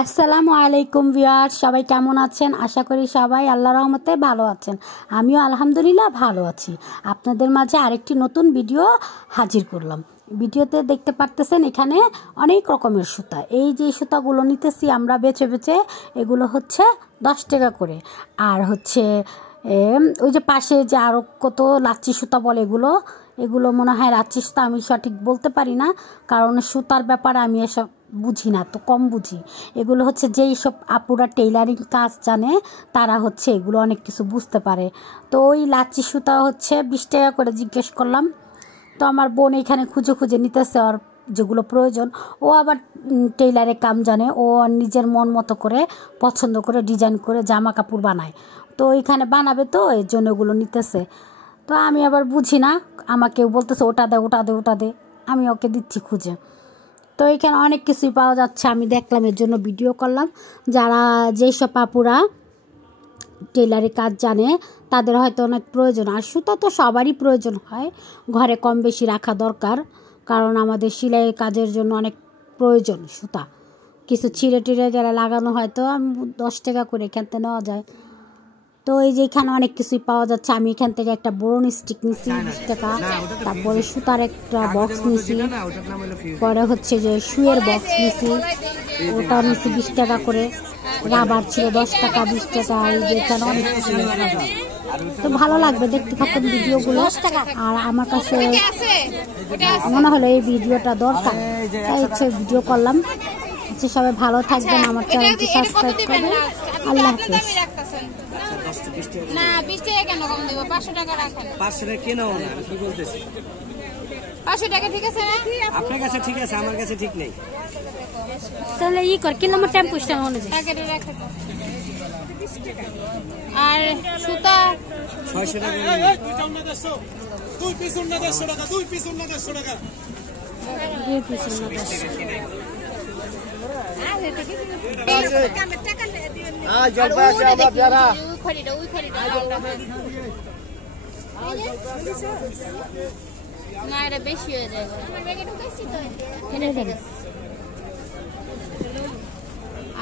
আসসালামু আলাইকুম ভিউয়ার্স, সবাই কেমন আছেন? আশা করি সবাই আল্লাহর রহমতে ভালো আছেন। আমিও আলহামদুলিল্লাহ ভালো আছি। আপনাদের মাঝে আরেকটি নতুন ভিডিও হাজির করলাম। ভিডিওতে দেখতে পারতেছেন এখানে অনেক রকমের সুতা। এই যে সুতাগুলো নিতেছি আমরা বেছে বেছে, এগুলো হচ্ছে 10 টাকা করে। আর হচ্ছে ওই যে পাশে যে আরও কত লাচ্ছি সুতা বলে, এগুলো মনে হয় লাচ্ছি সুতা, আমি সঠিক বলতে পারি না, কারণ সুতার ব্যাপারে আমি এসব বুঝি না, তো কম বুঝি। এগুলো হচ্ছে যেই সব আপুরা টেইলারিং কাজ জানে তারা হচ্ছে এগুলো অনেক কিছু বুঝতে পারে। তো ওই লাচ্ছি সুতা হচ্ছে 20 টাকা করে জিজ্ঞেস করলাম। তো আমার বোন এখানে খুঁজে খুঁজে নিতেছে আর যেগুলো প্রয়োজন। ও আবার টেইলারের কাম জানে, ও নিজের মন মতো করে পছন্দ করে ডিজাইন করে জামা কাপড় বানায়। তো এখানে বানাবে, তো এর জন্য ওগুলো নিতেছে। তো আমি আবার বুঝি না, আমাকেও বলতেছে ওটা দে ওটা দে ওটা দে, আমি ওকে দিচ্ছি খুঁজে। তো এখানে অনেক কিছুই পাওয়া যাচ্ছে, আমি দেখলাম, এর জন্য ভিডিও করলাম। যারা যেসব আপুরা টেলারের কাজ জানে তাদের হয়তো অনেক প্রয়োজন। আর সুতা তো সবারই প্রয়োজন হয়, ঘরে কম বেশি রাখা দরকার, কারণ আমাদের সেলাই কাজের জন্য অনেক প্রয়োজন সুতা। কিছু ছিঁড়ে টিড়ে গেলে লাগানো হয়, তো 10 টাকা করে এখান থেকে নেওয়া যায়। তো এই যে এখানে অনেক কিছুই পাওয়া যাচ্ছে। আমি এখান থেকে একটা বোরন স্টিক নিছি 20 টাকা, তারপরে সুতার একটা বক্স নিছি, পরে হচ্ছে যে শুয়ের বক্স নিছি, ওটা নিছি 20 টাকা করে। রাবার ছিল 10 টাকা 20 টাকা। এই যে এখানে অনেক কিছু। তো ভালো লাগবে দেখতে থাকুন ভিডিওগুলো। আর আমার কাছে মনে হলো এই ভিডিওটা দরকার, তাই হচ্ছে ভিডিও করলাম। হচ্ছে সবাই ভালো থাকবেন, আমার চ্যানেলটি সাবস্ক্রাইব করবেন। আল্লাহ হাফেজ। না 20 টাকা কেন কম দেব? 500 টাকা রাখেন। 500 টাকা কেন না, আমি কি বলতেছি? 500 টাকা ঠিক আছে না? আপনার কাছে ঠিক আছে, আমার কাছে ঠিক নেই। তাহলে ই কর, কি নম্বর টেম্পো স্ট্যান্ড মনে যায় টাকাটা রাখে দাও। আর সুতা 600 টাকা। দুই পিস উন্না 150 টাকা, দুই পিস উন্না 150 টাকা। না, এটা বেশি হয়ে যায়।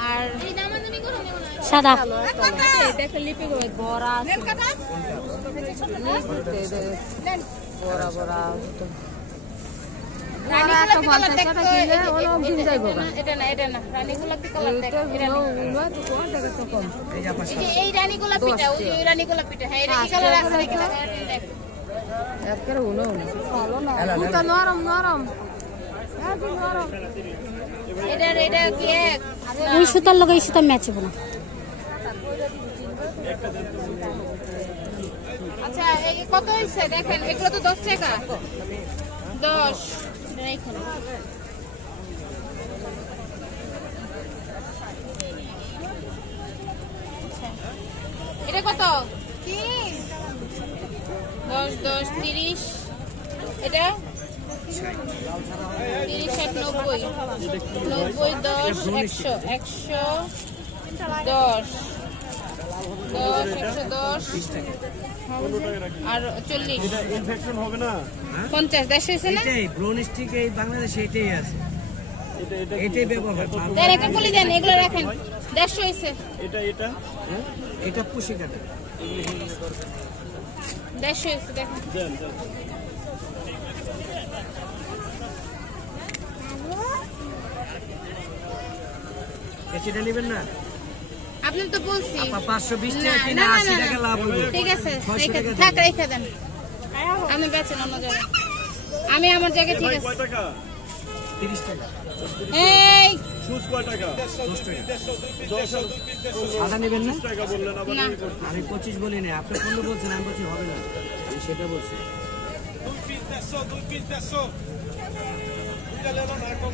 আর সাদা এই রানী গোলাপিটা, ওই রানী গোলাপিটা, হ্যাঁ এটা কি কালার আছে নাকি? এটা কি এক? ওই সুতার লোক এই সুতা ম্যাচ হবে না। আচ্ছা এই কত হয়েছে দেখেন, এগুলো তো 10 টাকা। 10 রাখুন। এটা কত? 10 10 30। এটা 30 60 90 90 10 100 100 10 10 110 আর 40 ইনফেকশন হবে না? 50 দেশ হয়েছে না? এটাই ব্রোন স্টিক, এই বাংলাদেশে এটাই আছে, এটাই ব্যবহার। দেন একটা বলি দেন, এগুলো রাখেন। 150 হয়েছে। এটা এটা পুশি কাটা। 150 হয়েছে দেখেন। এটা নেবেন না? আপনি তো বলছি 520 টাকা কিনা 80 টাকা লাভ হইব। ঠিক আছে, থাক রেখে দেন। আমি বেচেন অন্য জায়গায়, আমি আমার জায়গায়। ঠিক আছে। কয় টাকা? 30 টাকা। এই শুজ কয় টাকা? 10 টাকা। 10 সাদা নেবেন না? টাকা বললেন আবার। না, আমি 25 বলি না, আপনি 15 বলছেন, আমি বলছি হবে না, আমি সেটা বলছি। দুই পিস 150, দুই পিস 150। দুইটা লেলো না, কম